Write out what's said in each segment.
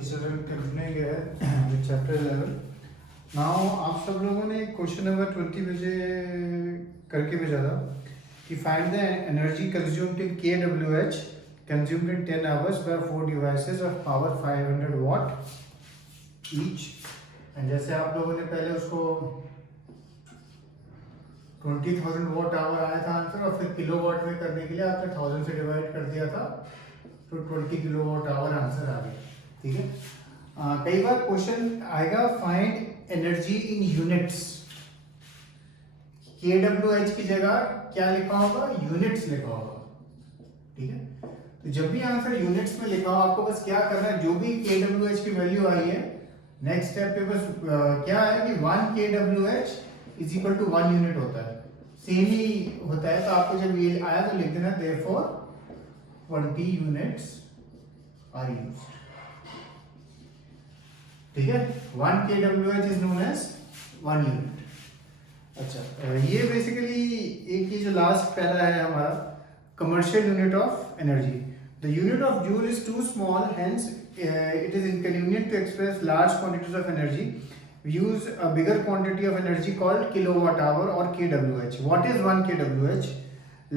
Continuing है with chapter 11। Now आप सब लोगों ने क्वेश्चन नंबर 20 मुझे करके भेजा था कि find the energy consumed in kWh consumed in 10 hours by 4 devices of power 500 watt each। And जैसे आप लोगों ने पहले उसको 20,000 वॉट आवर आया था आंसर, और फिर किलोवाट में करने के लिए आपने 1000 से डिवाइड कर दिया था, तो 20 किलोवाट आवर आंसर आ गया। ठीक है, कई बार क्वेश्चन आएगा find energy in units. kWh की जगह क्या लिखा होगा, यूनिट्स लिखा होगा। ठीक है, तो जब भी आंसर यूनिट्स में लिखा हो आपको बस क्या करना है, जो भी kWh की वैल्यू आई है नेक्स्ट स्टेप पे बस क्या है कि 1 kWh is equal to 1 unit होता है, सेम ही होता है। तो आपको जब ये आया तो लिख देना देयरफॉर 20 यूनिट्स आर यूज्ड। ठीक है, 1 kWh is known as 1 unit. अच्छा, ये बेसिकली एक ये जो लास्ट पैरा है हमारा, commercial unit of energy. The unit of joule is too small, hence it is inconvenient to express large quantities of energy. We use a bigger quantity of energy called kilowatt hour or kWh. What is 1 kWh?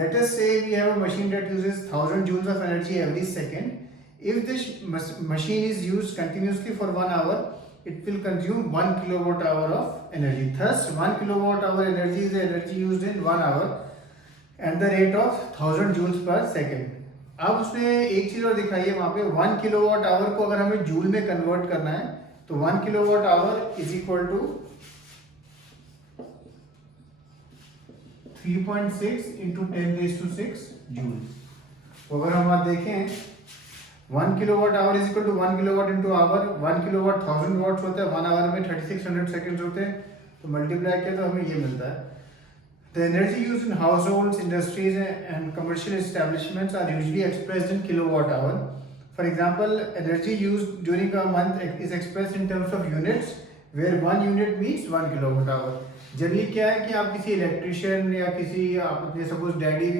Let us say we have a machine that uses 1000 joules of energy every second. If this machine is used continuously for 1 hour, it will consume 1 kilowatt hour of energy. Thus, 1 kilowatt hour energy is the energy used in 1 hour at the rate of 1000 joules per second. अब उसने एक चीज और दिखाई है वहां पे, 1 kilowatt our को अगर हमें जूल में कन्वर्ट करना है तो 1 kilowatt hour is equal to 3.6 into 10⁶ joule. तो अगर हम आप देखें 1 kilowatt hour is equal to 1 kilowatt into hour, 1 kilowatt 1000 watts होता है, 1 आवर में 3600 सेकेंड्स होते हैं, तो मल्टीप्लाई किया तो हमें ये मिलता है। The energy used in households, industries, and commercial establishments are usually expressed in kilowatt hour. For example, energy used during a month is expressed in terms of units, where 1 unit means 1 kilowatt hour. Generally क्या है कि आप किसी electrician या किसी आप अपने suppose daddy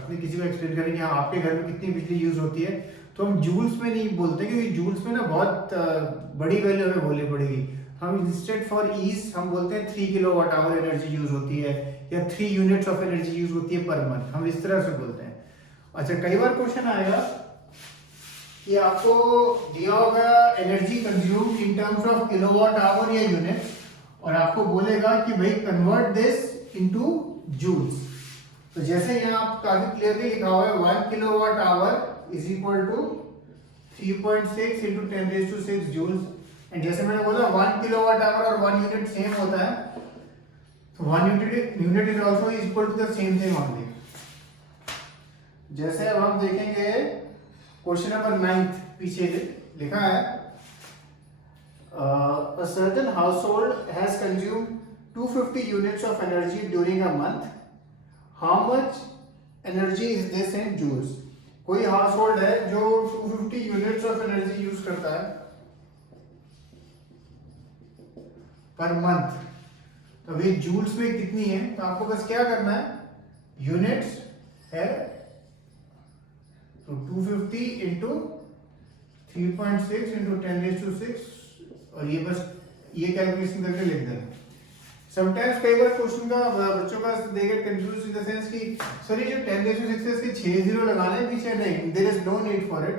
अपने किसी को एक्सप्लेन करें कि हाँ आपके घर में कितनी बिजली यूज होती है, तो हम जूल्स में नहीं बोलते, क्योंकि जूल्स में ना बहुत बड़ी वैल्यू हमें बोलनी पड़ेगी। हम इंस्टेड फॉर ईज हम बोलते हैं 3 किलोवाट आवर एनर्जी यूज होती है या 3 यूनिट्स ऑफ एनर्जी यूज होती है पर मंथ, हम इस तरह से बोलते हैं। अच्छा, कई बार क्वेश्चन आएगा कि आपको दिया होगा energy consumed in terms of kilowatt hour या यूनिट, और आपको बोलेगा कि भाई कन्वर्ट दिस इनटू जूल्स। तो जैसे यहाँ आप काफी क्लियरली लिखा हुआ है 1 kilowatt hour is equal to 3.6 into 10⁶ joules. And जैसे मैंने बोला 1 किलोवाट आवर और 1 यूनिट सेम होता है, तो 1 unit is also equal to the same thing only. जैसे अब हम देखेंगे क्वेश्चन नंबर 9 पीछे लिखा है, a certain household has consumed 250 units of energy during a month. How much energy is this in joules? कोई हाउस होल्ड है जो 250 यूनिट्स ऑफ एनर्जी यूज करता है पर मंथ, तो ये जूल्स में कितनी है, तो आपको बस क्या करना है, यूनिट्स है तो 250 इंटू 3.6 इंटू 10⁶, और ये बस ये कैलकुलेशन करके लिख देना। समटाइम्स कई बार क्वेश्चन का बच्चों का they get confuse in the sense कि सर ये जो 10⁶ के 6 जीरो लगाने हैं पीछे, नहीं, there is no need for it,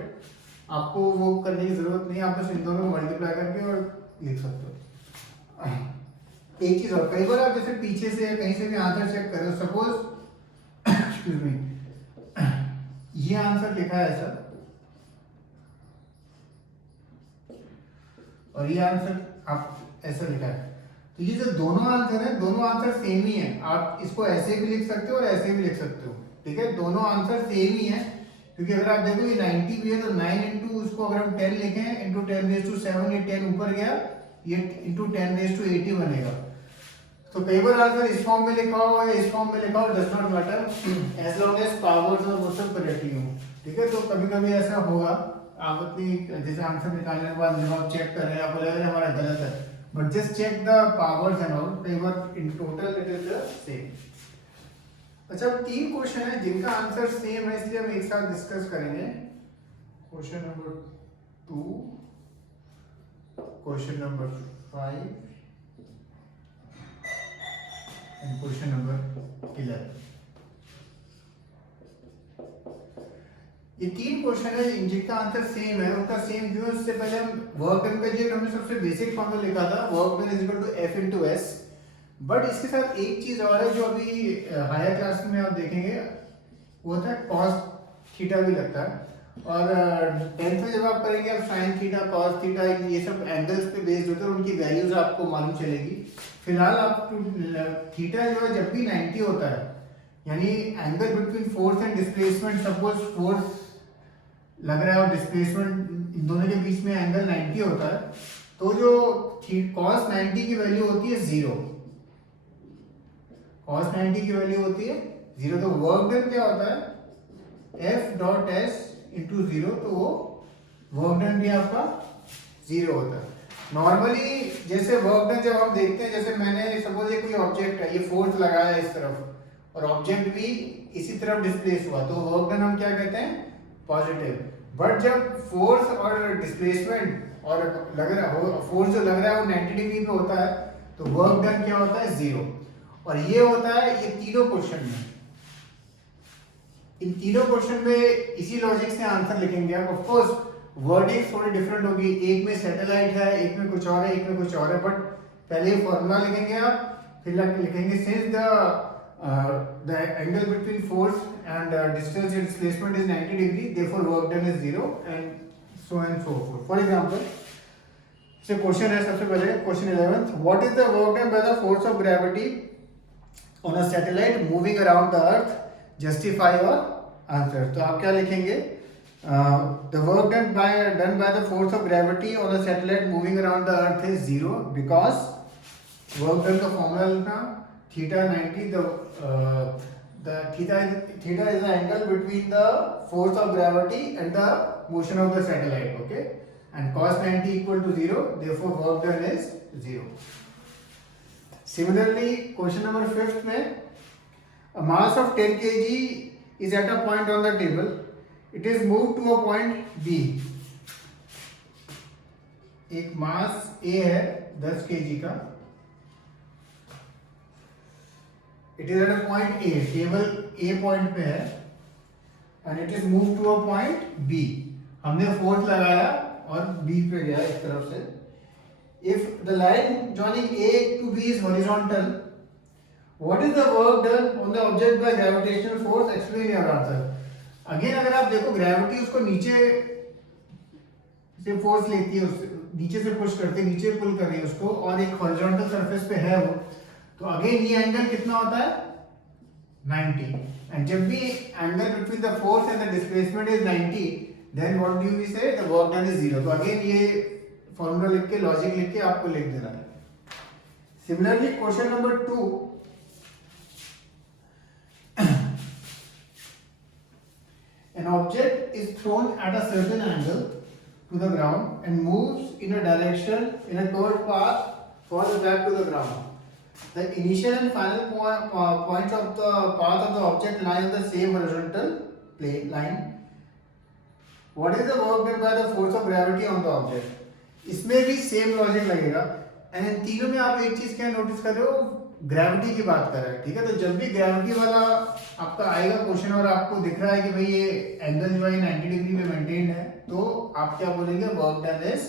आपको वो करने की जरूरत नहीं है, आप बस इन दोनों को मल्टीप्लाई करके और लिख सकते हो। एक चीज और, कई बार आप जैसे पीछे से या कहीं से भी आंसर चेक करें, सपोज एक्सक्यूज मी ये आंसर लिखा है ऐसा और ये आंसर आप ऐसा लिखा है, तो ये जो दोनों आंसर है, दोनों आंसर सेम ही है। आप इसको ऐसे भी लिख सकते हो और ऐसे भी लिख सकते हो। ठीक है, दोनों आंसर सेम ही है, क्योंकि अगर आप देखो ये 90 भी है तो 9 इंटू उसको अगर हम 10 लिखें इंटू 10⁻⁷, ये 10 ऊपर गया, ये इंटू 10⁻80 बनेगा। तो कई बार आंसर इस फॉर्म में लिखा हो या इस फॉर्म में लिखा हो, does not matter as long as powers और वो सब करेक्टली हो। ठीक है, तो कभी कभी ऐसा होगा आप अपनी जैसे आंसर निकालने के बाद जब आप चेक कर रहे हैं आपको लग रहा है हमारा गलत है, but just check the powers and all, कई बार in total it is the same. अच्छा, अब 3 क्वेश्चन है जिनका आंसर सेम है, इसलिए हम एक साथ डिस्कस करेंगे। Question number 2, question number 5 and question number 11। ये 3 क्वेश्चन है जिनका आंसर सेम है। उनका सेम क्यों है? उससे पहले हम वर्क डन का जो हमने सबसे बेसिक फॉर्मूला लिखा था, work done is equal to F into S. But इसके साथ एक चीज और है जो अभी हायर क्लास में आप देखेंगे, वो होता है कॉस थीटा भी लगता है। और 10th में जब आप करेंगे, आप साइन थीटा, कॉस थीटा, ये सब एंगल्स पे बेस्ड होते हैं, उनकी वैल्यूज आपको मालूम चलेगी। फिलहाल आप थीटा जो है जब भी 90 होता है, यानी angle between force and displacement, suppose force लग रहा है और डिस्प्लेसमेंट, इन दोनों के बीच में एंगल 90 होता है, तो जो cos 90 की वैल्यू होती है 0। cos 90 की वैल्यू होती है 0। तो वर्क डन क्या होता है? F dot S into 0। तो वो वर्क डन भी आपका 0 होता है। नॉर्मली जैसे वर्क डन जब हम देखते हैं, जैसे मैंने सपोज ये कोई ऑब्जेक्ट है, ये फोर्स लगाया इस तरफ और ऑब्जेक्ट भी इसी तरफ डिस्प्लेस हुआ, तो वर्क डन हम क्या कहते हैं? पॉजिटिव। बट जब फोर्स और डिस्प्लेसमेंट और लग रहा हो, फोर्स जो लग रहा है वो 90 डिग्री पे होता है, तो वर्क डन क्या होता है? 0। और ये होता है ये तीनों क्वेश्चन में। इन तीनों क्वेश्चन में इसी लॉजिक से आंसर लिखेंगे आप। ऑफ कोर्स वर्डिंग थोड़ी डिफरेंट होगी, एक में सैटेलाइट है, एक में कुछ और है, एक में कुछ और है, बट पहले फॉर्मूला लिखेंगे आप, फिर लिखेंगे since the angle between force and distance and displacement is 90 degree, therefore work done is 0, and so forth. For example, so question है सबसे पहले question 11th, what is the work done by the force of gravity on a satellite moving around the earth? Justify your answer. तो आप क्या लिखेंगे? The work done by the force of gravity on a satellite moving around the earth is 0 because work done का formula लिखना theta 90, the theta is the angle between the force of gravity and the motion of the satellite, okay, and cos 90 equal to 0, therefore work done is 0. Similarly, question number 5th में a mass of 10 kg is at a point on the table, it is moved to a point B. एक मास A है 10 kg का, it is at a point A, table A point पे है, and it is moved to a point B. हमने force लगाया और B पे गया इस तरफ से. If the line joining A to B is horizontal, what is the work done on the object by gravitational force? Explain your answer. Again अगर आप देखो ग्रेविटी उसको नीचे से फोर्स लेती है, उससे नीचे से पुश करते, नीचे पुल कर रही है उसको, और एक हॉरिजॉन्टल सरफेस पे है वो, तो अगेन ये एंगल कितना होता है? 90। एंड जब भी angle between the force and the displacement is 90, then what do we say? The work done is 0। तो अगेन ये फॉर्मूला लिख के, लॉजिक लिख के आपको लिख देना है। Similarly question number 2, an object is thrown at a certain angle to the ground and moves in a direction in a curved path, falls back to the ground. The initial and final points of the path of the object lie on the same horizontal line. What is the work done by the force of gravity on the object? इसमें भी same logic लगेगा। And in तीनों में आप एक चीज क्या notice कर रहे हो? ग्रेविटी की बात कर रहे हैं, ठीक है? तो जब भी ग्रेविटी वाला आपका आएगा क्वेश्चन और आपको दिख रहा है कि भाई ये एंगल जो है 90 डिग्री में मेंटेन है, तो आप क्या बोलेंगे? Work done is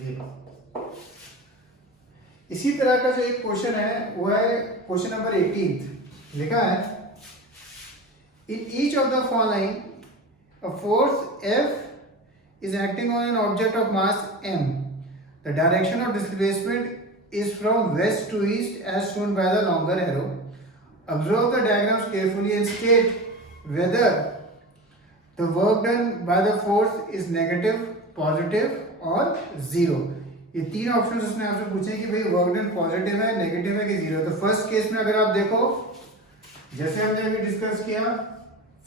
0। इसी तरह का जो एक क्वेश्चन है वो है क्वेश्चन नंबर 18। लिखा है in each of the following a force F is acting on an object of mass m. The direction of displacement is from west to east as shown by the longer arrow. Observe the diagrams carefully and state whether the work done by the force is negative, positive or 0. ये तीन option उसने आपसे पूछे कि भाई work done positive है, negative है कि 0। तो फर्स्ट केस में अगर आप देखो, जैसे हमने अभी डिस्कस किया,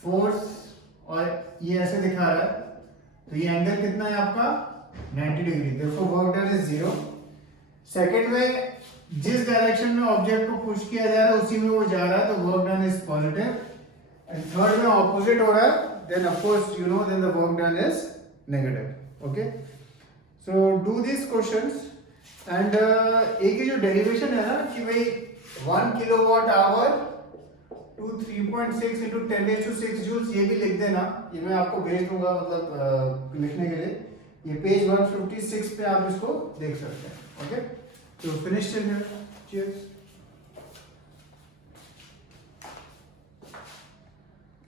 फोर्स और ये ऐसे दिखा रहा है, तो ये एंगल कितना है आपका? 90 डिग्री, देखो वर्क डन इज 0। सेकंड में जिस डायरेक्शन में ऑब्जेक्ट को पुश किया जा रहा है उसी में वो जा रहा है, तो work done is positive. And third में ऑपोजिट हो रहा है, then of course you know then the work done is negative. Okay, so do these questions and एक ही जो डेरिवेशन है ना कि भाई 1 kilowatt hour to 3.6 into 10⁶ joules, ये भी लिख देना, ये मैं आपको भेज दूंगा मतलब लिखने के लिए, ये पेज 156 पे आप इसको देख सकते हैं। ओके, तो फिनिश टिल हियर, चीयर्स।